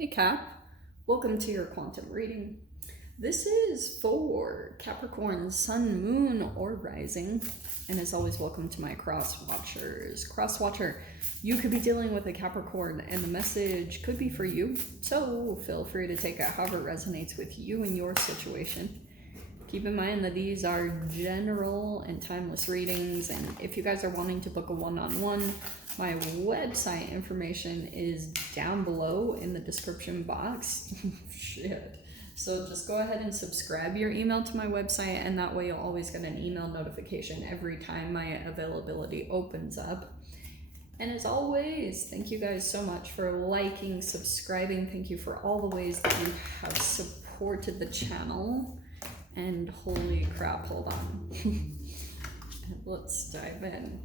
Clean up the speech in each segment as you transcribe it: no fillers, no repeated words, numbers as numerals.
Hey Cap, welcome to your quantum reading. This is for Capricorn, Sun, Moon, or Rising. And as always, welcome to my cross watchers. Cross watcher, you could be dealing with a Capricorn and the message could be for you. So feel free to take it however resonates with you and your situation. Keep in mind that these are general and timeless readings, and if you guys are wanting to book a one-on-one, my website information is down below in the description box. Shit. So just go ahead and subscribe your email to my website, and that way you'll always get an email notification every time my availability opens up. And as always, thank you guys so much for liking, subscribing. Thank you for all the ways that you have supported the channel. And holy crap, hold on. Let's dive in.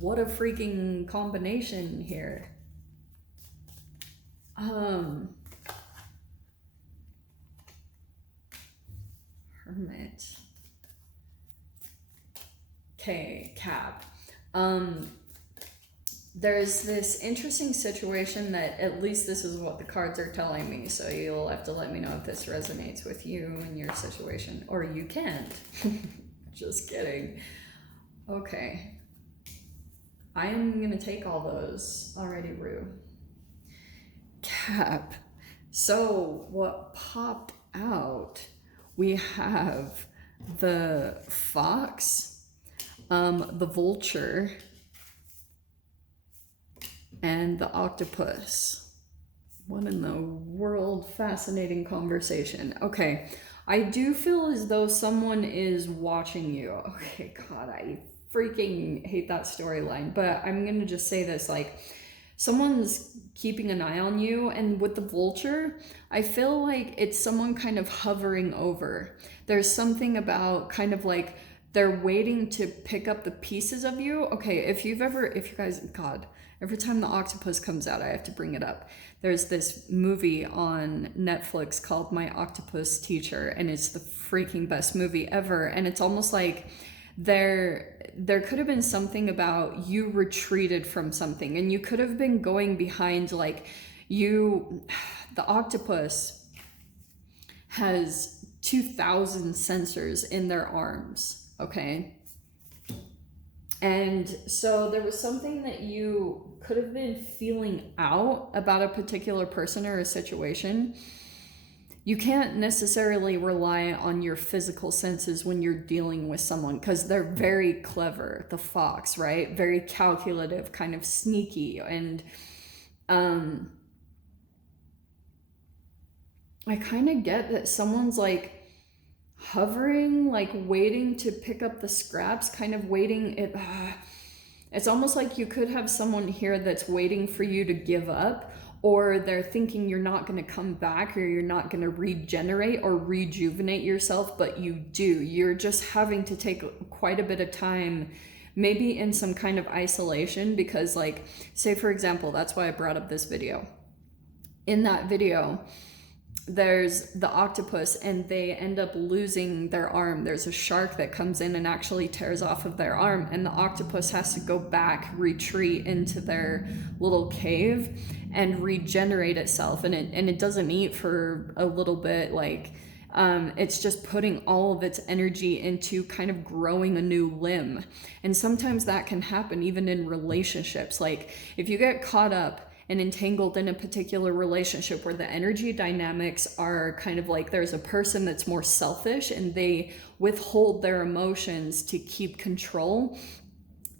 What a freaking combination here. Hermit. Okay, Cap. There's this interesting situation that at least this is what the cards are telling me, so you'll have to let me know if this resonates with you and your situation, or you can't. Just kidding. Okay. I'm gonna take all those already, Rue. Cap. So what popped out, we have the fox, the vulture, and the octopus. What in the world? Fascinating conversation. Okay, I do feel as though someone is watching you. Okay, God, I freaking hate that storyline, but I'm gonna just say this, like, someone's keeping an eye on you, and with the vulture, I feel like it's someone kind of hovering over. There's something about kind of like they're waiting to pick up the pieces of you. Okay, if you guys, God, every time the octopus comes out, I have to bring it up. There's this movie on Netflix called My Octopus Teacher, and it's the freaking best movie ever. And it's almost like there could have been something about you retreated from something, and you could have been going behind, like, the octopus has 2,000 sensors in their arms, okay? And so there was something that you could have been feeling out about a particular person or a situation. You can't necessarily rely on your physical senses when you're dealing with someone, because they're very clever, the fox, right? Very calculative, kind of sneaky. And I kind of get that someone's like hovering, like waiting to pick up the scraps, kind of waiting. It's almost like you could have someone here that's waiting for you to give up, or they're thinking you're not going to come back, or you're not going to regenerate or rejuvenate yourself, but you do. You're just having to take quite a bit of time, maybe in some kind of isolation, because, like, say for example, that's why I brought up this video. In that video, there's the octopus and they end up losing their arm. There's a shark that comes in and actually tears off of their arm, and the octopus has to go back, retreat into their little cave and regenerate itself, and it doesn't eat for a little bit. Like, it's just putting all of its energy into kind of growing a new limb. And sometimes that can happen even in relationships. Like, if you get caught up and entangled in a particular relationship where the energy dynamics are kind of like there's a person that's more selfish and they withhold their emotions to keep control,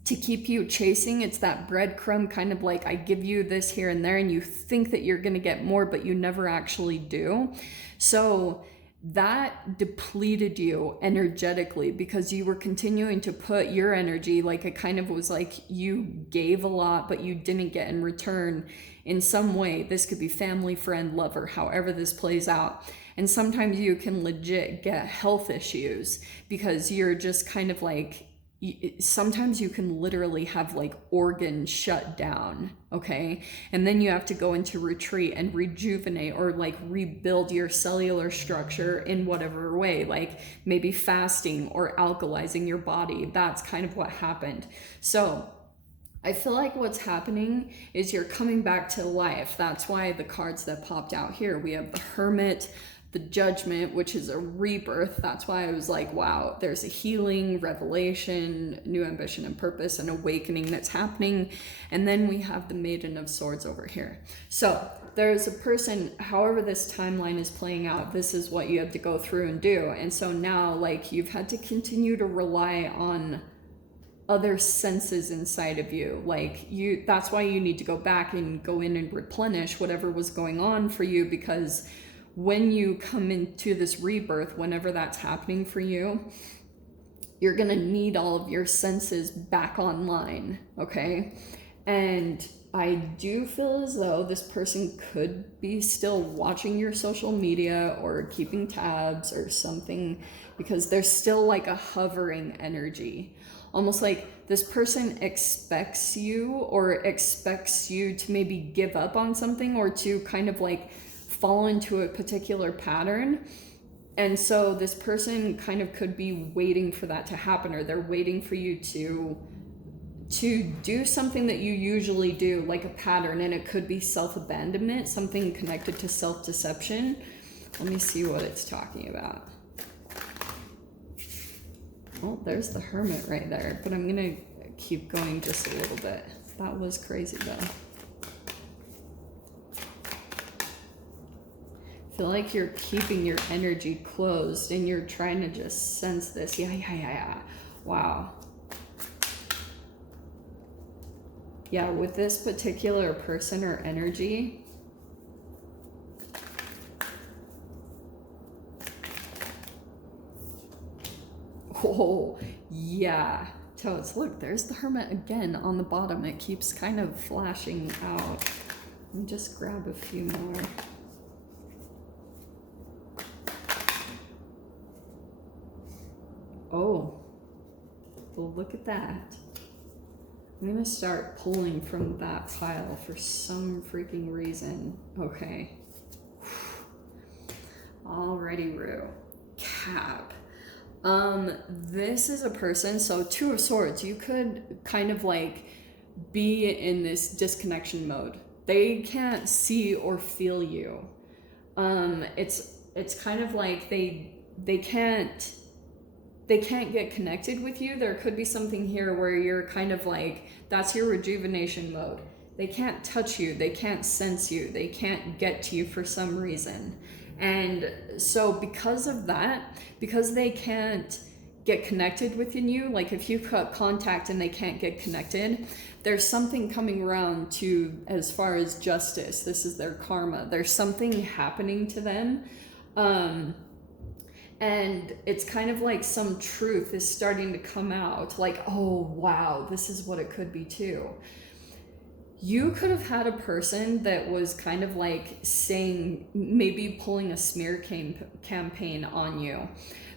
to keep you chasing. It's that breadcrumb kind of like, I give you this here and there and you think that you're going to get more, but you never actually do. So that depleted you energetically because you were continuing to put your energy, like it kind of was like you gave a lot, but you didn't get in return in some way. This could be family, friend, lover, however this plays out. And sometimes you can legit get health issues because you're just kind of like, sometimes you can literally have like organs shut down, okay? And then you have to go into retreat and rejuvenate or like rebuild your cellular structure in whatever way, like maybe fasting or alkalizing your body. That's kind of what happened. So I feel like what's happening is you're coming back to life. That's why the cards that popped out here, we have the Hermit, the Judgment, which is a rebirth. That's why I was like, wow, there's a healing, revelation, new ambition and purpose, and awakening that's happening. And then we have the Maiden of Swords over here. So there's a person, however this timeline is playing out, this is what you have to go through and do. And so now, like, you've had to continue to rely on other senses inside of you. Like, that's why you need to go back and go in and replenish whatever was going on for you, because when you come into this rebirth, whenever that's happening for you, you're gonna need all of your senses back online, okay? And I do feel as though this person could be still watching your social media or keeping tabs or something, because there's still like a hovering energy. Almost like this person expects you to maybe give up on something, or to kind of like fall into a particular pattern. And so this person kind of could be waiting for that to happen, or they're waiting for you to do something that you usually do, like a pattern. And it could be self-abandonment, something connected to self-deception. Let me see what it's talking about. Oh, there's the Hermit right there, but I'm gonna keep going just a little bit. That was crazy though. I feel like you're keeping your energy closed and you're trying to just sense this. Yeah. Wow. Yeah, with this particular person or energy, oh, yeah. Toads, look, there's the Hermit again on the bottom. It keeps kind of flashing out. Let me just grab a few more. Oh, well, look at that. I'm gonna start pulling from that pile for some freaking reason. Okay. Alrighty, Rue. Cap. This is a person, so Two of Swords, you could kind of like be in this disconnection mode. They can't see or feel you. It's kind of like they can't get connected with you. There could be something here where you're kind of like, that's your rejuvenation mode. They can't touch you, they can't sense you, they can't get to you for some reason. And so because of that, because they can't get connected within you, like if you cut contact and they can't get connected, there's something coming around to, as far as justice, this is their karma. There's something happening to them. And it's kind of like some truth is starting to come out, like, oh, wow, this is what it could be too. You could have had a person that was kind of like saying, maybe pulling a smear campaign on you.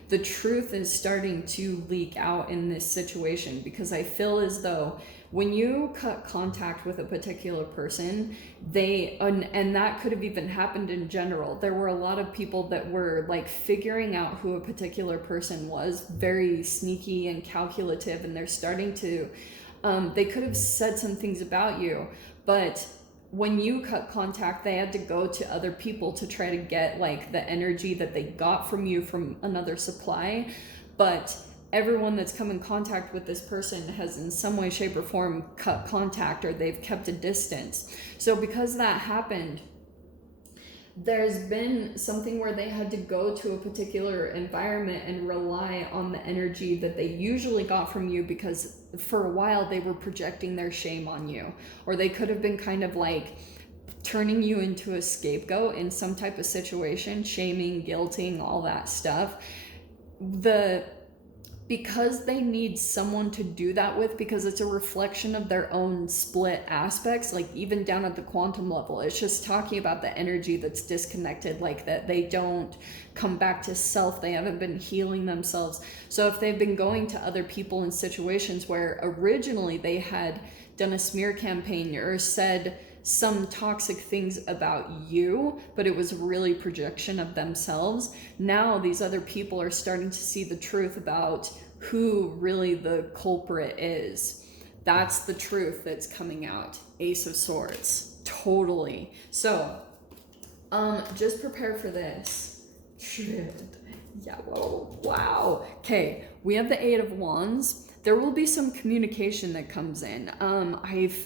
The truth is starting to leak out in this situation, because I feel as though when you cut contact with a particular person, and that could have even happened in general. There were a lot of people that were like figuring out who a particular person was, very sneaky and calculative, and they're starting to, they could have said some things about you, but when you cut contact, they had to go to other people to try to get like the energy that they got from you from another supply. But everyone that's come in contact with this person has in some way, shape, or form cut contact, or they've kept a distance. So because that happened, there's been something where they had to go to a particular environment and rely on the energy that they usually got from you, because for a while they were projecting their shame on you, or they could have been kind of like turning you into a scapegoat in some type of situation, shaming, guilting, all that stuff. Because they need someone to do that with, because it's a reflection of their own split aspects, like even down at the quantum level, it's just talking about the energy that's disconnected, like that they don't come back to self, they haven't been healing themselves. So if they've been going to other people in situations where originally they had done a smear campaign or said some toxic things about you, but it was really projection of themselves, now these other people are starting to see the truth about who really the culprit is. That's the truth that's coming out. Ace of Swords. Totally. So, just prepare for this. Shit. Yeah, whoa, wow. Okay, we have the Eight of Wands. There will be some communication that comes in.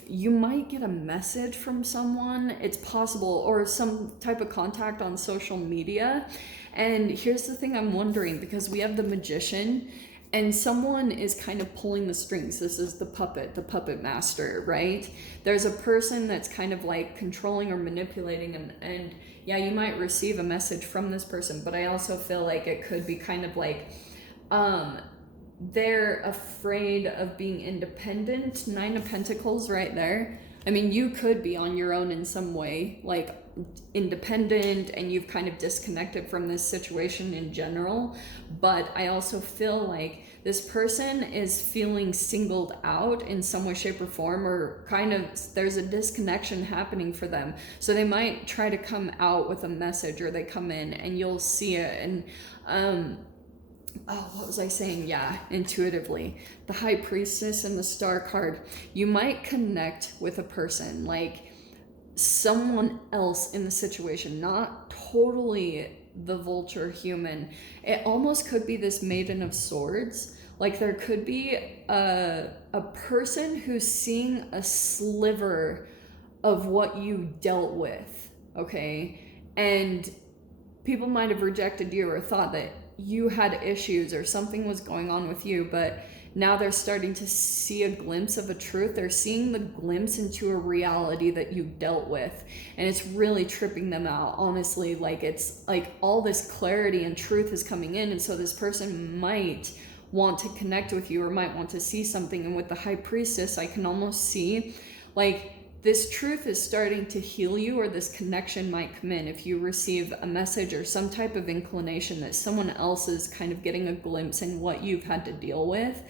You might get a message from someone, it's possible, or some type of contact on social media. And here's the thing I'm wondering, because we have the Magician, and someone is kind of pulling the strings. This is the puppet master, right? There's a person that's kind of like controlling or manipulating, and yeah, you might receive a message from this person, but I also feel like it could be kind of like, they're afraid of being independent. Nine of Pentacles right there. I mean, you could be on your own in some way, like independent, and you've kind of disconnected from this situation in general. But I also feel like this person is feeling singled out in some way, shape, or form, or kind of there's a disconnection happening for them. So they might try to come out with a message, or they come in and you'll see it. And what was I saying? Yeah, intuitively. The High Priestess and the Star card. You might connect with a person, like someone else in the situation, not totally the vulture human. It almost could be this Maiden of Swords. Like there could be a person who's seeing a sliver of what you dealt with, okay? And people might have rejected you or thought that you had issues or something was going on with you, but now they're starting to see a glimpse of a truth. They're seeing the glimpse into a reality that you dealt with, and it's really tripping them out, honestly. Like it's like all this clarity and truth is coming in, and so this person might want to connect with you or might want to see something. And with the High Priestess, I can almost see like this truth is starting to heal you, or this connection might come in if you receive a message or some type of inclination that someone else is kind of getting a glimpse in what you've had to deal with.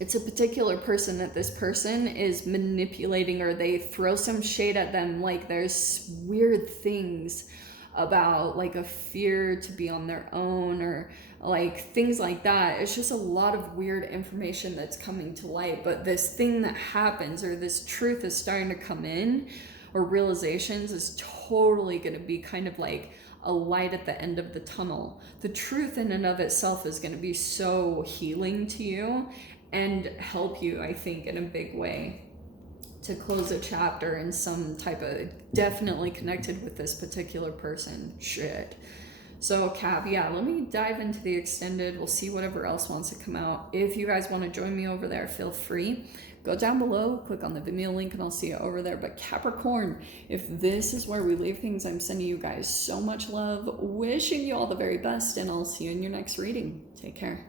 It's a particular person that this person is manipulating, or they throw some shade at them. Like there's weird things about like a fear to be on their own, or like things like that. It's just a lot of weird information that's coming to light. But this thing that happens, or this truth is starting to come in, or realizations, is totally going to be kind of like a light at the end of the tunnel. The truth in and of itself is going to be so healing to you and help you, I think, in a big way to close a chapter in some type of, definitely connected with this particular person. Shit. So Cap, yeah, let me dive into the extended. We'll see whatever else wants to come out. If you guys want to join me over there, feel free. Go down below, click on the Vimeo link, and I'll see you over there. But Capricorn, if this is where we leave things, I'm sending you guys so much love, wishing you all the very best, and I'll see you in your next reading. Take care.